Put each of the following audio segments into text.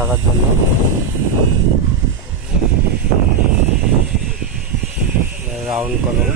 থাকার জন্য। রাউন্ড কলম,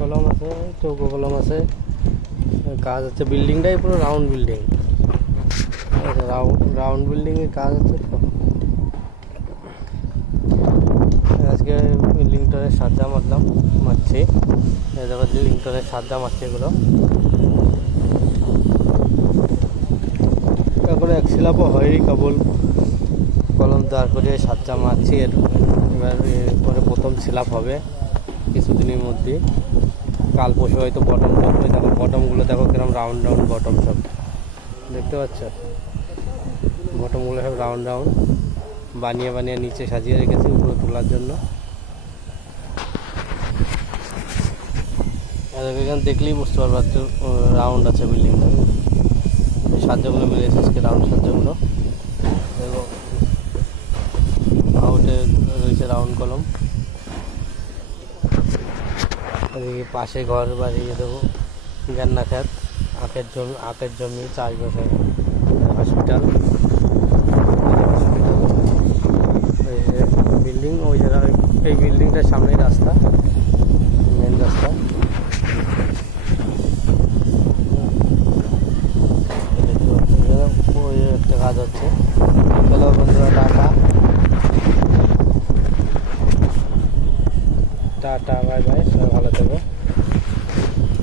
কলম আছে, চৌকো কলম আছে, কাজ হচ্ছে। বিল্ডিংটাই পুরো রাউন্ড বিল্ডিং, রাউন্ড বিল্ডিংয়ের কাজ হচ্ছে। তো আজকে লিঙ্কটনের সাজ্জা মারছি, দেখো লিঙ্কটনের সাজ্জা মারছি। এগুলো এখন এক শিলাপও হয়নি, কেবল কলম দাঁড় করে সাজ্জা মারছি। এবার পরে প্রথম শিলাপ হবে কিছুদিনের মধ্যে, কাল পরশু হয়তো বটম করবে। দেখো বটমগুলো দেখো কিরকম রাউন্ড রাউন্ড বটম, সব দেখতে পাচ্ছ। বটমগুলো সব রাউন্ড রাউন্ড বানিয়ে বানিয়ে নিচে সাজিয়ে রেখেছি উপরে তোলার জন্য। এখানে দেখলেই বুঝতে পারবো একটু রাউন্ড আছে বিল্ডিংটা। সাজ্জাগুলো মিলেছে আজকে, রাউন্ড সাজ্জাগুলো দেখো। আউটে রয়েছে রাউন্ড কলম। এদিকে পাশে ঘর বাড়ি দেবো, গেন্না খেত, আখের জমি, চাষবাসের হসপিটাল, বিল্ডিং ওই জায়গায়। এই বিল্ডিংটার সামনেই রাস্তা, মেন রাস্তা। ওই একটা কাজ হচ্ছে। চলো বন্ধুরা, টাটা বাই বাই, সবাই ভালো থেকো।